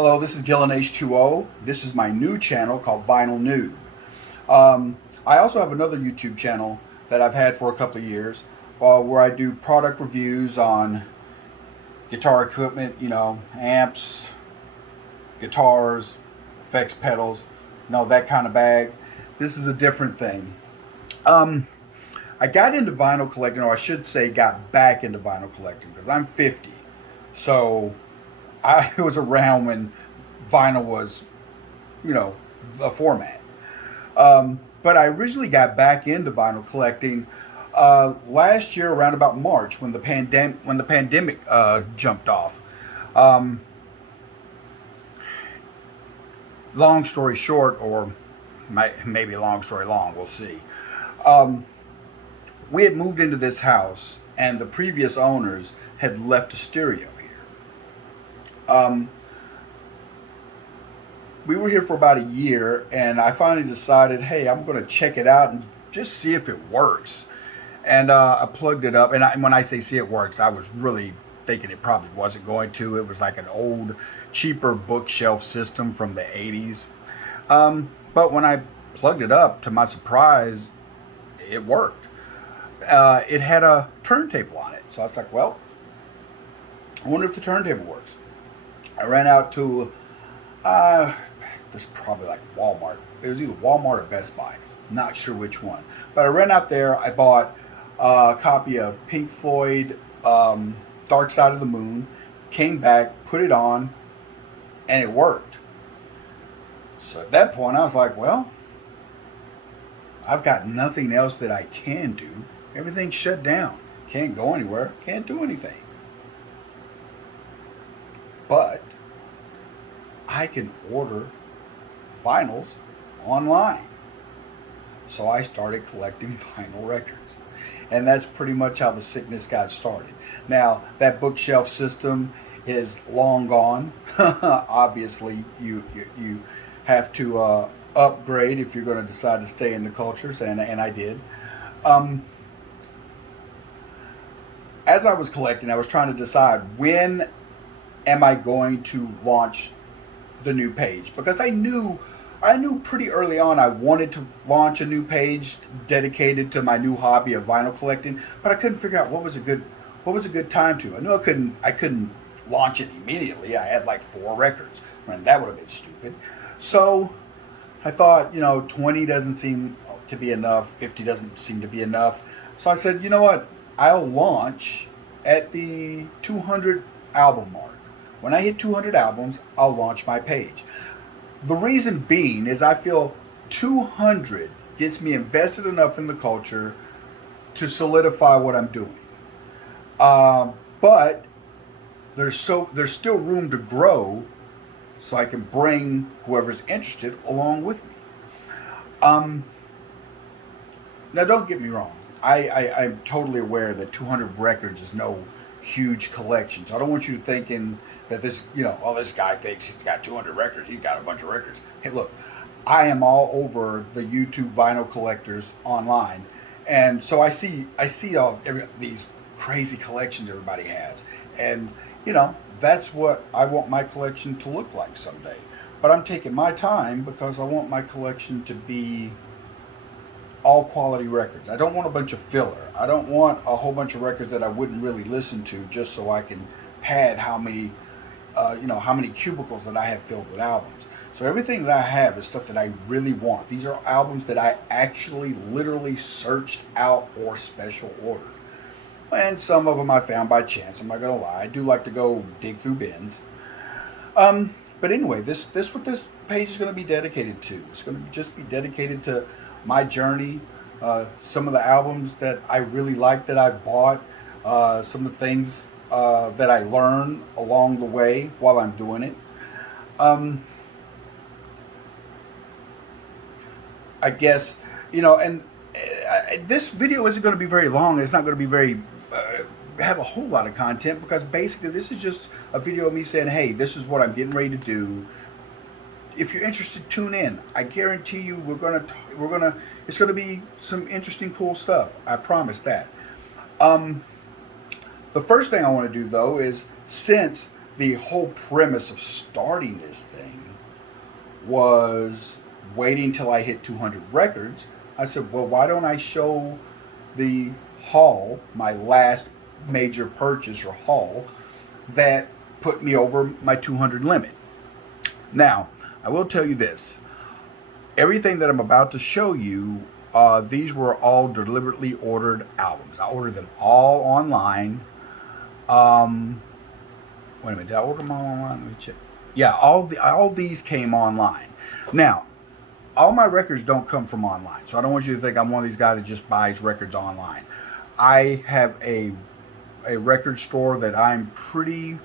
Hello, this is Gillen H2O. This is my new channel called Vinyl Noob. I also have another YouTube channel that I've had for a couple of years where I do product reviews on guitar equipment, amps, guitars, effects pedals, that kind of bag. This is a different thing. I got into vinyl collecting, or I should say got back into vinyl collecting because I'm 50. So I was around when vinyl was, the format. But I originally got back into vinyl collecting last year around about March when the pandemic jumped off. Um, Long story short, or maybe long story long, we'll see. Um, we had moved into this house, and the previous owners had left a stereo here. We were here for about a year, and I finally decided, hey, I'm going to check it out and just see if it works. And I plugged it up, and when I say see it works, I was really thinking it probably wasn't going to. It was like an old, cheaper bookshelf system from the 80s. But when I plugged it up, to my surprise, it worked. It had a turntable on it. So I was like, well, I wonder if the turntable works. I ran out to, there's probably like Walmart. It was either Walmart or Best Buy. Not sure which one. But I ran out there. I bought a copy of Pink Floyd, Dark Side of the Moon. Came back, put it on, and it worked. So at that point, I was like, well, I've got nothing else that I can do. Everything's shut down. Can't go anywhere. Can't do anything. But I can order vinyls online. So I started collecting vinyl records. And that's pretty much how the sickness got started. Now, that bookshelf system is long gone. Obviously, you have to upgrade if you're going to decide to stay in the cultures, and I did. Um, as I was collecting, I was trying to decide when am I going to launch the new page, because I knew pretty early on I wanted to launch a new page dedicated to my new hobby of vinyl collecting, but I couldn't figure out what was a good time to. I knew I couldn't launch it immediately. I had like 4 records. That would have been stupid. So I thought, 20 doesn't seem to be enough, 50 doesn't seem to be enough. So I said, you know what? I'll launch at the 200 album mark. When I hit 200 albums, I'll launch my page. The reason being is I feel 200 gets me invested enough in the culture to solidify what I'm doing. But there's still room to grow, so I can bring whoever's interested along with me. Um, Now, don't get me wrong. I'm totally aware that 200 records is no huge collection. So I don't want you thinking that this, this guy thinks he's got 200 records. He's got a bunch of records. Hey, look, I am all over the YouTube vinyl collectors online, and so I see these crazy collections everybody has, and that's what I want my collection to look like someday. But I'm taking my time because I want my collection to be all quality records. I don't want a bunch of filler. I don't want a whole bunch of records that I wouldn't really listen to just so I can pad how many cubicles that I have filled with albums. So everything that I have is stuff that I really want. These are albums that I actually literally searched out or special ordered. And some of them I found by chance. I'm not gonna lie. I do like to go dig through bins. But anyway, this what this page is going to be dedicated to. It's going to just be dedicated to my journey, some of the albums that I really like that I bought, some of the things that I learned along the way while I'm doing it. I guess, and this video isn't going to be very long. It's not going to be have a whole lot of content, because basically this is just a video of me saying, hey, this is what I'm getting ready to do. If you're interested, tune in. I guarantee you it's gonna be some interesting, cool stuff. I promise that. The first thing I want to do, though, is, since the whole premise of starting this thing was waiting till I hit 200 records. I said, well, why don't I show the haul, my last major purchase or haul, that put me over my 200 limit. Now, I will tell you this. Everything that I'm about to show you, these were all deliberately ordered albums. I ordered them all online. Wait a minute, did I order them all online? Let me check. Yeah, all these came online. Now, all my records don't come from online, so I don't want you to think I'm one of these guys that just buys records online. I have a record store that I'm pretty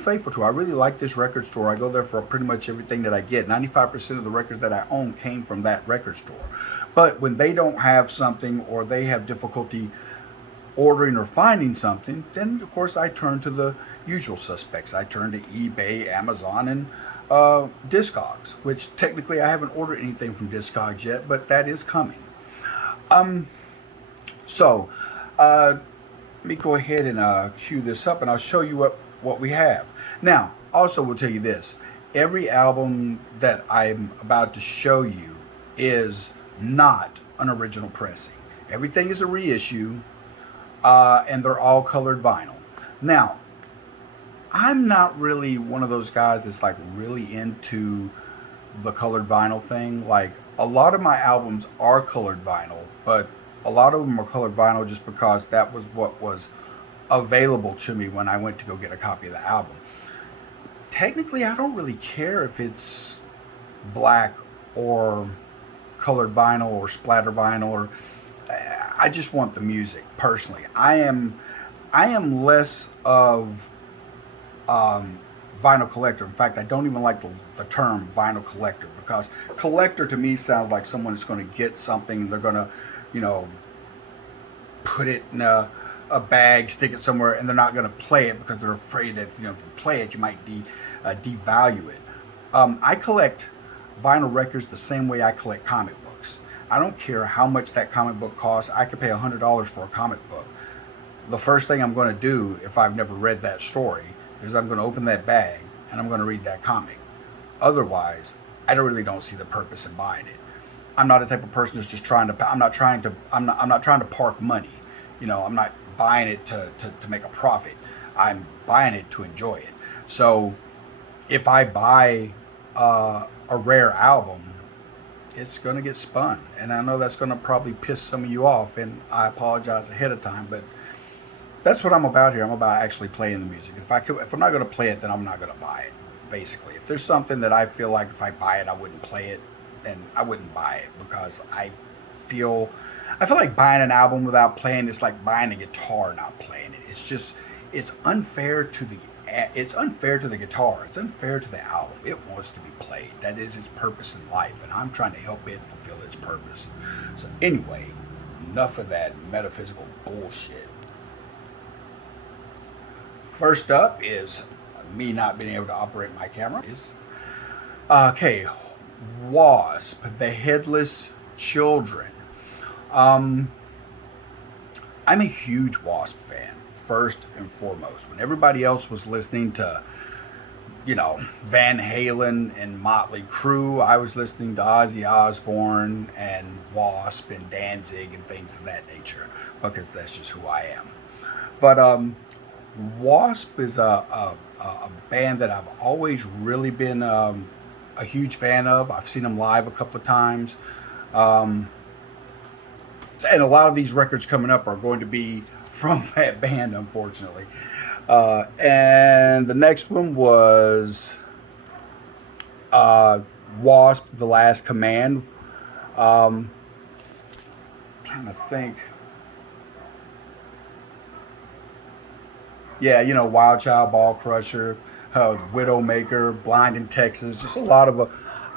faithful to. I really like this record store. I go there for pretty much everything that I get. 95% of the records that I own came from that record store. But when they don't have something or they have difficulty ordering or finding something, then of course I turn to the usual suspects. I turn to eBay, Amazon, and Discogs, which technically I haven't ordered anything from Discogs yet, but that is coming. So let me go ahead and cue this up and I'll show you what we have. Now, also will tell you this. Every album that I'm about to show you is not an original pressing. Everything is a reissue, and they're all colored vinyl. Now, I'm not really one of those guys that's like really into the colored vinyl thing. Like, a lot of my albums are colored vinyl, but a lot of them are colored vinyl just because that was what was available to me when I went to go get a copy of the album. Technically, I don't really care if it's black or colored vinyl or splatter vinyl, or I just want the music. Personally, I am less of vinyl collector. In fact, I don't even like the term vinyl collector, because collector to me sounds like someone that's going to get something, they're going to, put it in a bag, stick it somewhere, and they're not going to play it because they're afraid that if you play it, you might devalue it. I collect vinyl records the same way I collect comic books. I don't care how much that comic book costs. I could pay $100 for a comic book. The first thing I'm going to do, if I've never read that story, is I'm going to open that bag and I'm going to read that comic. Otherwise, I really don't see the purpose in buying it. I'm not a type of person that's just trying to. I'm not trying to park money. I'm not buying it to make a profit. I'm buying it to enjoy it. So, if I buy a rare album, it's going to get spun, and I know that's going to probably piss some of you off, and I apologize ahead of time, but that's what I'm about here. I'm about actually playing the music. If I'm not going to play it, then I'm not going to buy it. Basically, if there's something that I feel like if I buy it, I wouldn't play it, then I wouldn't buy it, because I feel like buying an album without playing it's like buying a guitar and not playing it. It's unfair to the guitar. It's unfair to the album. It wants to be played. That is its purpose in life, and I'm trying to help it fulfill its purpose. So anyway, enough of that metaphysical bullshit. First up is me not being able to operate my camera. Okay, w.a.s.p, the Headless Children. I'm a huge w.a.s.p fan, first and foremost. When everybody else was listening to, Van Halen and Motley Crue, I was listening to Ozzy Osbourne and w.a.s.p and Danzig and things of that nature, because that's just who I am. But w.a.s.p is a band that I've always really been a huge fan of. I've seen them live a couple of times. And a lot of these records coming up are going to be from that band, unfortunately. And the next one was w.a.s.p, The Last Command. Trying to think. Yeah, Wild Child, Ball Crusher, Widowmaker, Blind in Texas. Just a lot of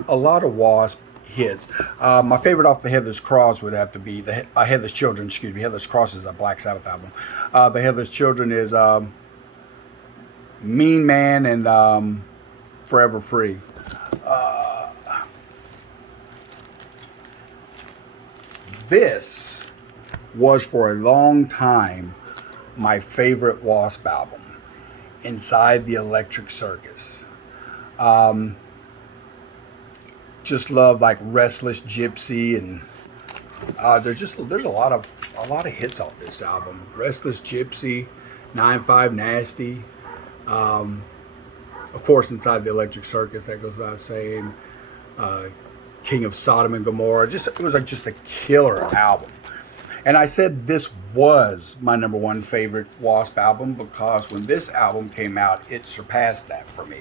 w.a.s.p hits. My favorite off the Headless Cross would have to be the Headless Children. Excuse me, Headless Cross is a Black Sabbath album. The Headless Children is Mean Man and Forever Free. This was for a long time my favorite w.a.s.p album. Inside the Electric Circus. Um, just love like Restless Gypsy, and there's a lot of hits off this album. Restless Gypsy, 9-5 Nasty, um, of course Inside the Electric Circus, that goes without saying. Uh, King of Sodom and Gomorrah. Just it was like just a killer album. And I said this was my number one favorite W.a.s.p. album because when this album came out, it surpassed that for me.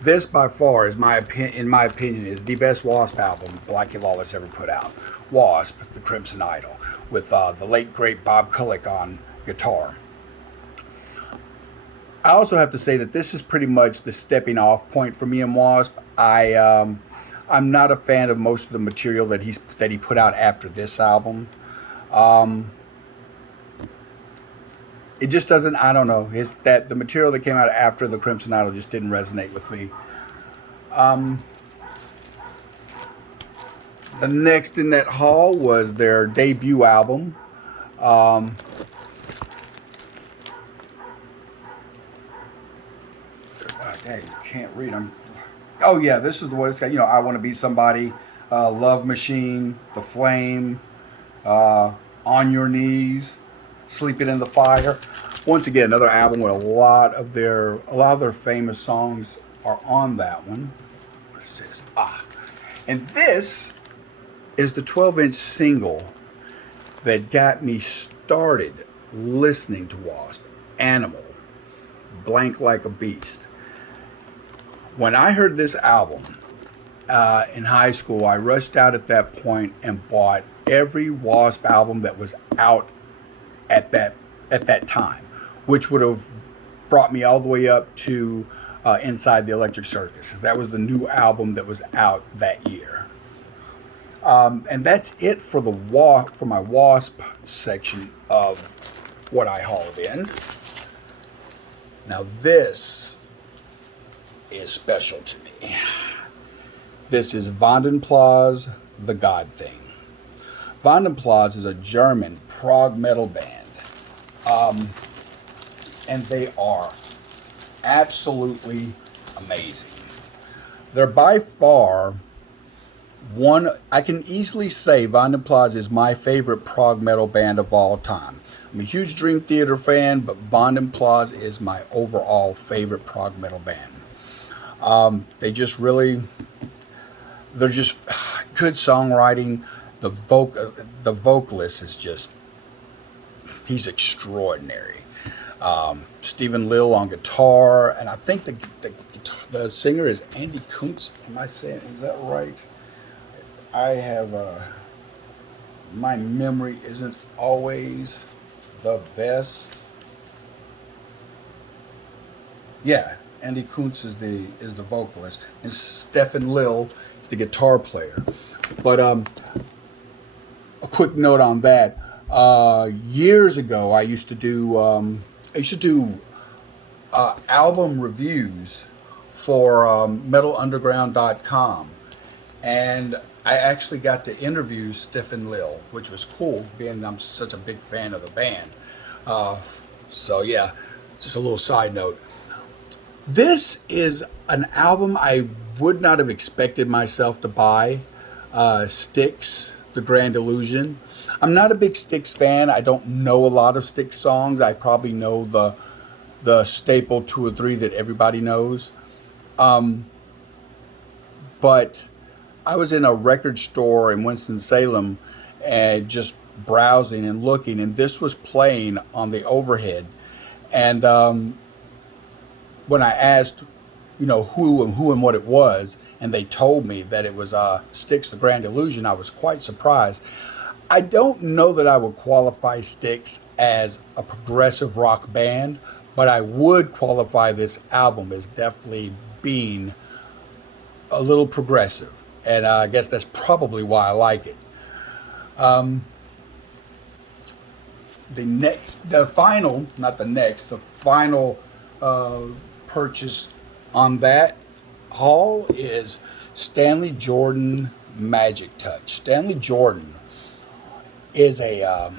This, by far, in my opinion, is the best W.a.s.p. album Blackie Lawless ever put out. W.a.s.p., The Crimson Idol, with the late great Bob Kulick on guitar. I also have to say that this is pretty much the stepping off point for me in W.a.s.p. I'm not a fan of most of the material that he put out after this album. Um, it just doesn't. I don't know. It's that the material that came out after the Crimson Idol just didn't resonate with me. Um, the next in that haul was their debut album. Um, Dang, you can't read them. Oh yeah, this is the one. It's got I Want to Be Somebody, Love Machine, The Flame, On Your Knees, Sleeping in the Fire. Once again, another album with a lot of their famous songs are on that one. What is this? And this is the 12-inch single that got me started listening to W.a.s.P. Animal, Blank Like a Beast. When I heard this album in high school, I rushed out at that point and bought every W.a.s.P. album that was out at that time, which would have brought me all the way up to Inside the Electric Circus, 'cause that was the new album that was out that year. And that's it for for my W.a.s.P. section of what I hauled in. Now this is special to me. This is Vandenplas, The God Thing. Vandenplas is a German prog metal band. And they are absolutely amazing. They're by far I can easily say Vandenplas is my favorite prog metal band of all time. I'm a huge Dream Theater fan, but Vandenplas is my overall favorite prog metal band. They're just good songwriting. The vocalist is just, he's extraordinary. Stephen Lill on guitar, and I think the singer is Andy Kuntz. Is that right? I have, my memory isn't always the best. Yeah, Andy Kuntz is the vocalist, and Stephen Lill is the guitar player. But a quick note on that: years ago, I used to do album reviews for MetalUnderground.com, and I actually got to interview Stephen Lill, which was cool, being I'm such a big fan of the band. So yeah, just a little side note. This is an album I would not have expected myself to buy. Styx, The Grand Illusion. I'm not a big Styx fan. I don't know a lot of Styx songs. I probably know the staple 2 or 3 that everybody knows. But I was in a record store in Winston-Salem and just browsing and looking, and this was playing on the overhead. And when I asked, who and what it was, and they told me that it was Styx, The Grand Illusion, I was quite surprised. I don't know that I would qualify Styx as a progressive rock band, but I would qualify this album as definitely being a little progressive. And I guess that's probably why I like it. The final purchase on that haul is Stanley Jordan Magic Touch. Stanley Jordan is an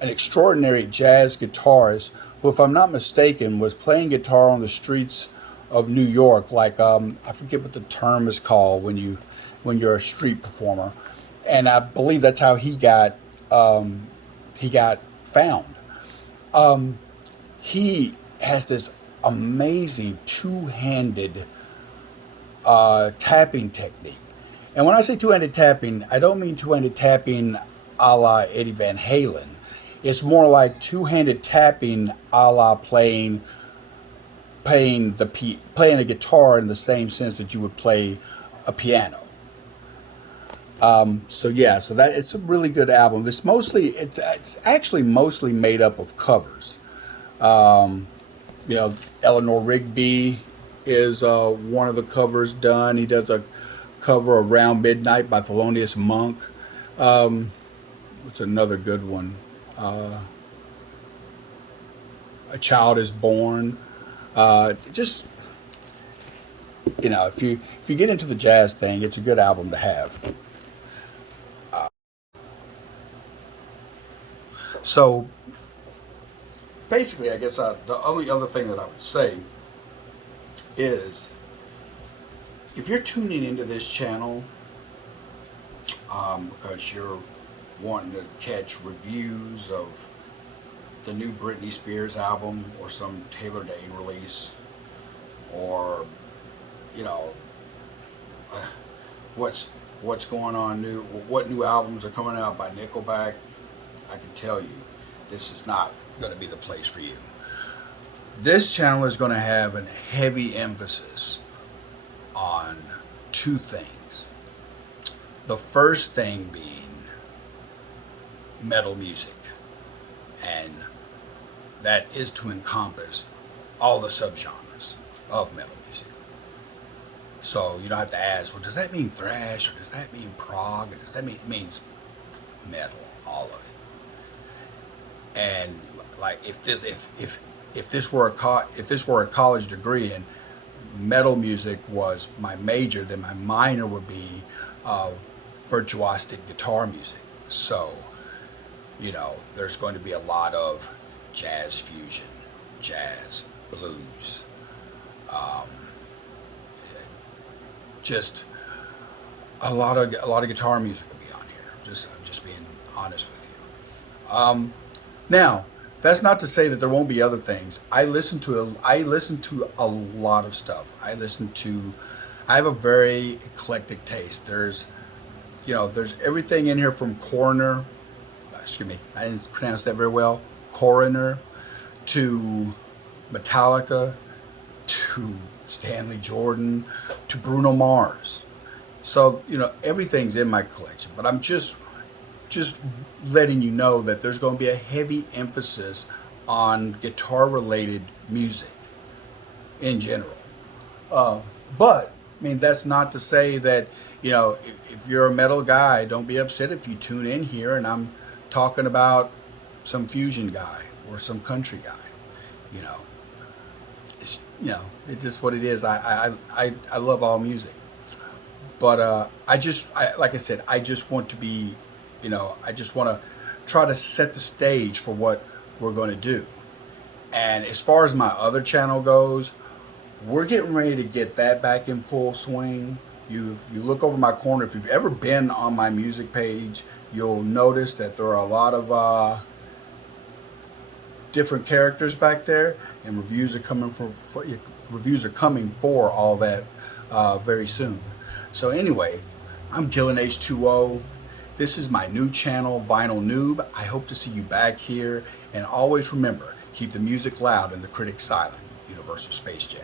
extraordinary jazz guitarist who, if I'm not mistaken, was playing guitar on the streets of New York. Like I forget what the term is called when you're a street performer, and I believe that's how he got found. He has this amazing two-handed tapping technique. And when I say two-handed tapping, I don't mean two-handed tapping a la Eddie Van Halen. It's more like two-handed tapping a la playing a guitar in the same sense that you would play a piano. So yeah, so that it's a really good album. It's actually mostly made up of covers. Um, Eleanor Rigby is one of the covers done. He does a cover Around Midnight by Thelonious Monk. Um, what's another good one? Uh, a Child is Born. Just if you get into the jazz thing, it's a good album to have. So basically, I guess the only other thing that I would say is if you're tuning into this channel because you're wanting to catch reviews of the new Britney Spears album or some Taylor Dane release, or you know uh, what's going on new, what new albums are coming out by Nickelback, I can tell you this is not going to be the place for you. This channel is going to have a heavy emphasis on two things. The first thing being metal music, and that is to encompass all the subgenres of metal music. So you don't have to ask, well, does that mean thrash, or does that mean prog, or does that mean, it means metal, all of it. And like if this were a college degree and metal music was my major, then my minor would be virtuosic guitar music. So there's going to be a lot of jazz fusion, jazz, blues, um, just a lot of guitar music will be on here. I'm just being honest with you. Now, that's not to say that there won't be other things. I listen to a lot of stuff. I have a very eclectic taste. There's everything in here from Coroner, excuse me, I didn't pronounce that very well, Coroner, to Metallica, to Stanley Jordan, to Bruno Mars. So, everything's in my collection, but I'm just letting you know that there's going to be a heavy emphasis on guitar related music in general. But I mean, that's not to say that if you're a metal guy, don't be upset if you tune in here and I'm talking about some fusion guy or some country guy. You know, it's just what it is. I love all music, but like I said, I just want to be, I just want to try to set the stage for what we're going to do. And as far as my other channel goes, we're getting ready to get that back in full swing. You look over my corner, if you've ever been on my music page, you'll notice that there are a lot of different characters back there, and reviews are coming for all that very soon. So anyway, I'm Gillen H2O. This is my new channel, Vinyl Noob. I hope to see you back here, and always remember, keep the music loud and the critics silent. Universal Space Jam.